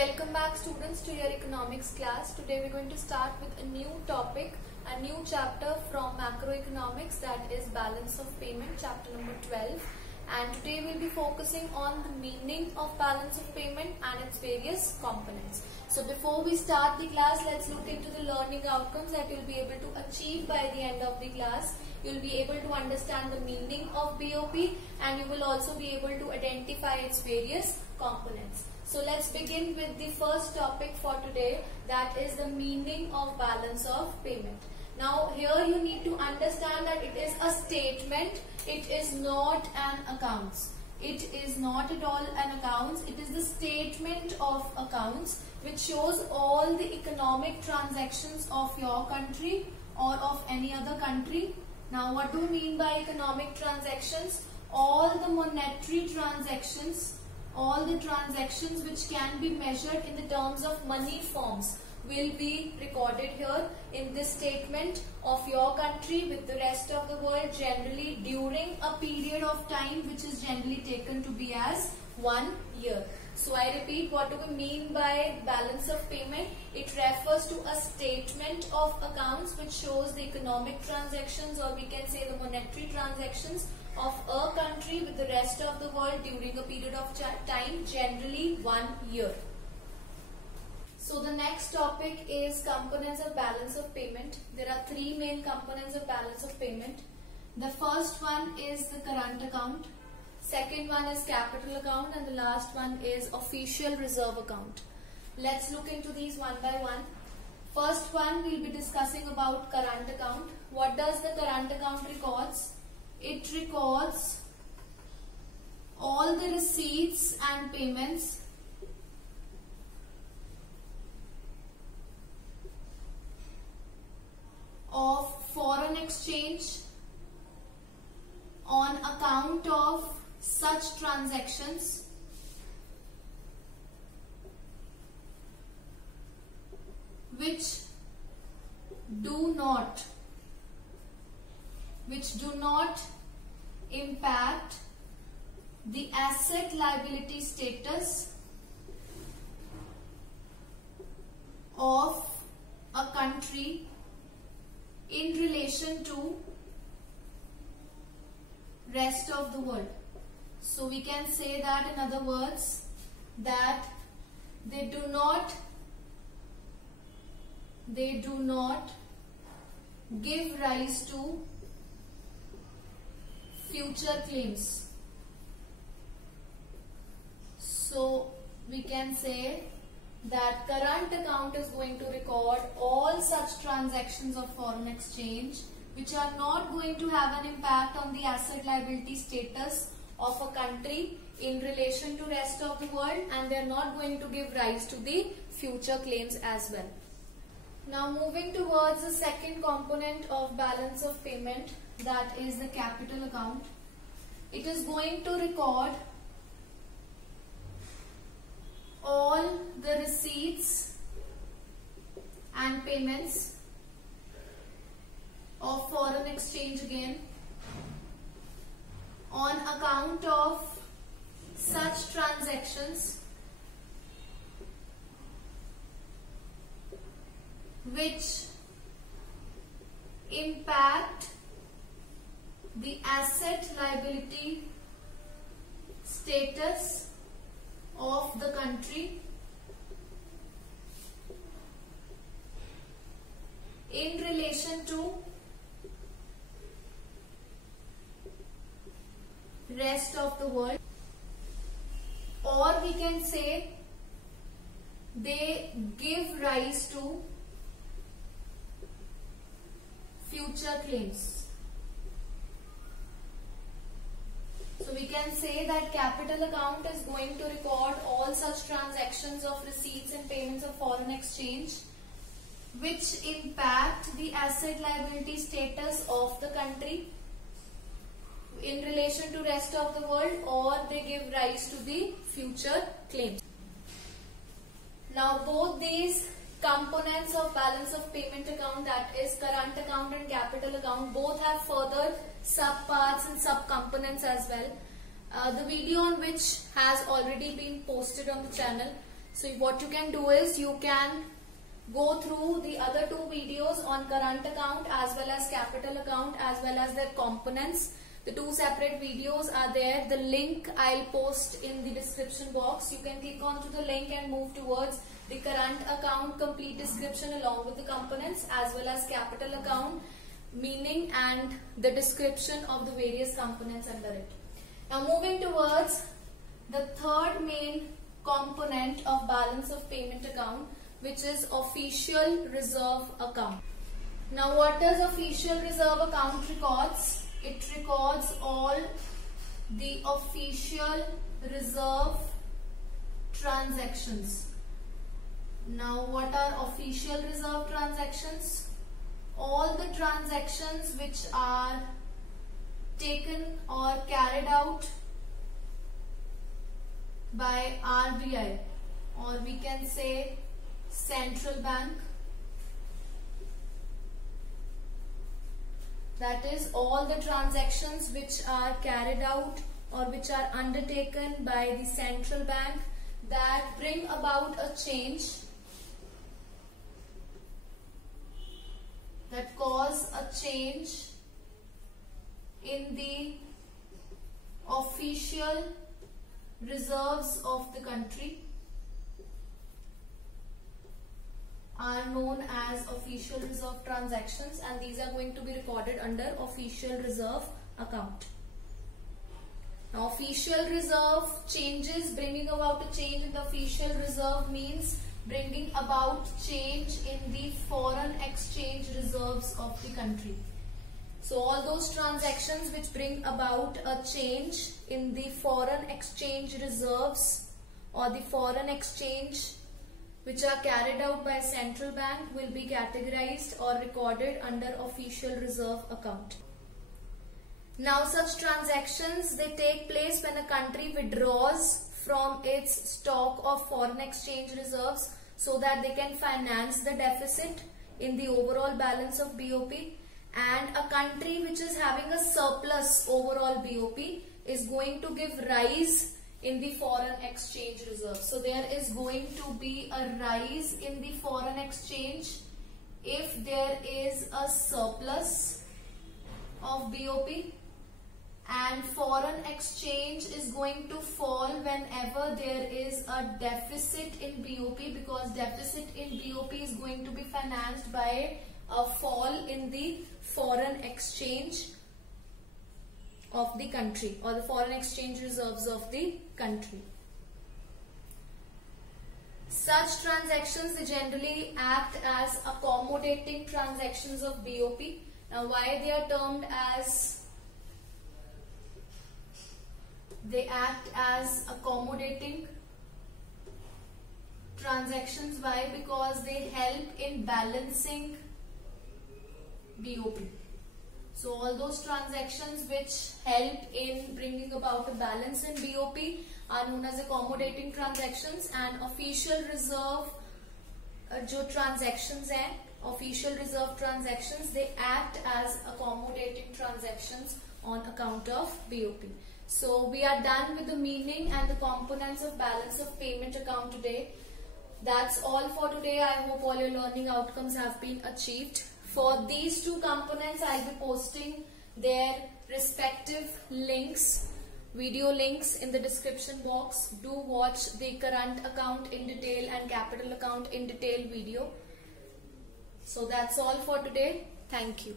Welcome back students to your economics class. Today we're going to start with a new topic, a new chapter from macroeconomics, that is balance of payment, chapter number 12. And today we'll be focusing on the meaning of balance of payment and its various components. So before we start the class, let's look into the learning outcomes that you'll be able to achieve by the end of the class. You'll be able to understand the meaning of BOP and you will also be able to identify its various components. So let's begin with the first topic for today, that is the meaning of balance of payment. Now here you need to understand that it is a statement, it is not an accounts. It is not at all an accounts, it is the statement of accounts which shows all the economic transactions of your country or of any other country. Now what do we mean by economic transactions? All the monetary transactions, all the transactions which can be measured in the terms of money forms will be recorded here in this statement of your country with the rest of the world, generally during a period of time which is generally taken to be as 1 year. So I repeat, what do we mean by balance of payment? It refers to a statement of accounts which shows the economic transactions, or we can say the monetary transactions of a country with the rest of the world during a period of time, generally 1 year. So the next topic is components of balance of payment. There are three main components of balance of payment. The first one is the current account, second one is capital account, and the last one is official reserve account. Let's look into these one by one. First one, we'll be discussing about current account. What does the current account records? It records all the receipts and payments of foreign exchange on account of such transactions which do not impact the asset liability status of a country in relation to rest of the world. So we can say that, in other words, that they do not give rise to future claims. So we can say that current account is going to record all such transactions of foreign exchange which are not going to have an impact on the asset liability status of a country in relation to rest of the world, and they are not going to give rise to the future claims as well. Now moving towards the second component of balance of payment, that is the capital account. It is going to record all the receipts and payments of foreign exchange again on account of such transactions which impact the asset liability status of the country in relation to rest of the world, or we can say they give rise to future claims. So we can say that capital account is going to record all such transactions of receipts and payments of foreign exchange which impact the asset liability status of the country in relation to rest of the world, or they give rise to the future claims. Now both these components of balance of payment account, that is current account and capital account, both have further subparts and subcomponents as well. The video on which has already been posted on the channel. So what you can do is you can go through the other two videos on current account as well as capital account as well as their components. The two separate videos are there. The link I'll post in the description box. You can click onto the link and move towards the current account complete description along with the components as well as capital account meaning and the description of the various components under it. Now moving towards the third main component of balance of payment account, which is official reserve account. Now what does official reserve account records? It records all the official reserve transactions. Now what are official reserve transactions? All the transactions which are taken or carried out by RBI, or we can say central bank. That is all the transactions which are carried out or which are undertaken by the central bank that bring about a change, that cause a change in the official reserves of the country are known as official reserve transactions, and these are going to be recorded under official reserve account. Now official reserve changes, bringing about a change in the official reserve means bringing about change in the foreign exchange reserves of the country. So all those transactions which bring about a change in the foreign exchange reserves or the foreign exchange which are carried out by central bank will be categorized or recorded under official reserve account. Now such transactions, they take place when a country withdraws from its stock of foreign exchange reserves so that they can finance the deficit in the overall balance of BOP, and a country which is having a surplus overall BOP is going to give rise in the foreign exchange reserve. So there is going to be a rise in the foreign exchange if there is a surplus of BOP, and foreign exchange is going to fall whenever there is a deficit in BOP, because deficit in BOP is going to be financed by a fall in the foreign exchange of the country or the foreign exchange reserves of the country. Such transactions, they generally act as accommodating transactions of BOP. Now why they are termed as, they act as accommodating transactions. Why? Because they help in balancing BOP. So all those transactions which help in bringing about a balance in BOP are known as accommodating transactions, and official reserve जो transactions हैं, official reserve transactions, they act as accommodating transactions on account of BOP. So we are done with the meaning and the components of balance of payment account today. That's all for today. I hope all your learning outcomes have been achieved. For these two components, I'll be posting their respective links, video links in the description box. Do watch the current account in detail and capital account in detail video. So that's all for today. Thank you.